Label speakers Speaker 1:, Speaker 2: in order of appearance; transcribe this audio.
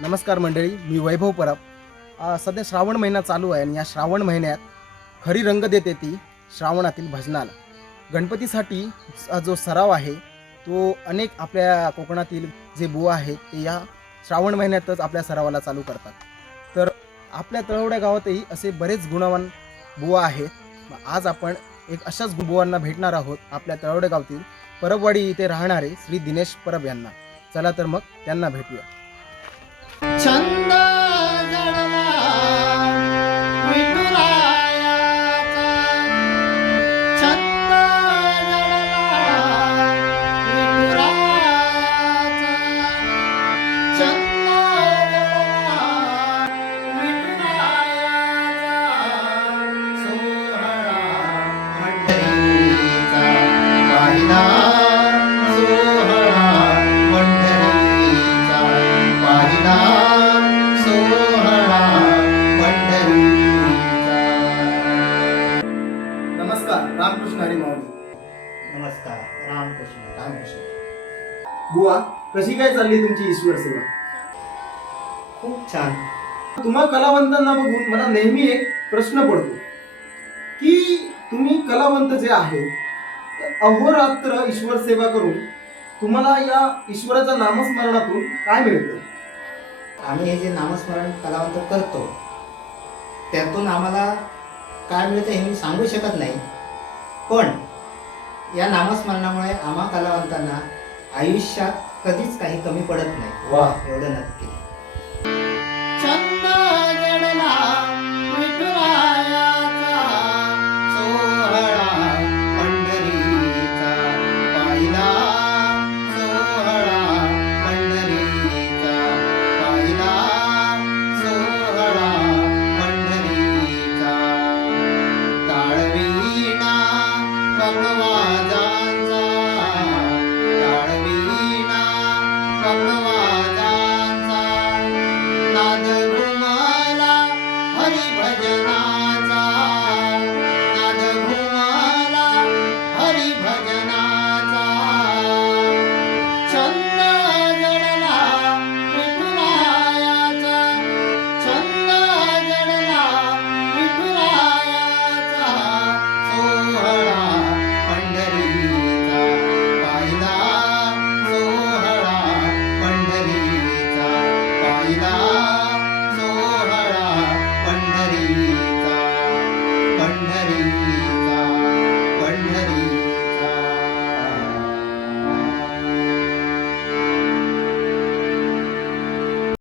Speaker 1: नमस्कार मंडळी मी वैभव परब. सध्या श्रावण महिना चालू आहे आणि या श्रावण महिन्यात खरी रंग देते ती श्रावणातील भजनाला. गणपतीसाठी जो सराव आहे तो अनेक आपल्या कोकणातील जे बुवा आहेत ते या श्रावण महिन्यातच आपल्या सरावाला चालू करतात. तर आपल्या तळवड्या गावातही असे बरेच गुणवान बुवा आहेत. आज आपण एक अशाच बुवांना भेटणार आहोत आपल्या तळवडे गावातील परबवाडी इथे राहणारे श्री दिनेश परब यांना. चला तर मग त्यांना भेटूया. Newton रामकृष्ण हरी माऊली
Speaker 2: नमस्कार रामकृष्ण
Speaker 1: रामकृष्ण. बुवा कशी काय चालली तुमची ईश्वर सेवा?
Speaker 2: खूप छान.
Speaker 1: तुम्हा कलावंतांना बघून मला नेहमी एक प्रश्न पडतो की तुम्ही कलावंत जे आहेत अहोरात्र ईश्वर सेवा करून तुम्हाला या ईश्वराच्या नामस्मरणातून काय मिळतं?
Speaker 2: आम्ही हे जे नामस्मरण कलावंत करतो त्यातून आम्हाला काय मिळतं हे मी सांगू शकत नाही. पण या नामस्मरणामुळे आम्हा कलावंतांना आयुष्यात कधीच काही कमी पडत नाही.
Speaker 1: वा.
Speaker 2: एवढं नक्की. insan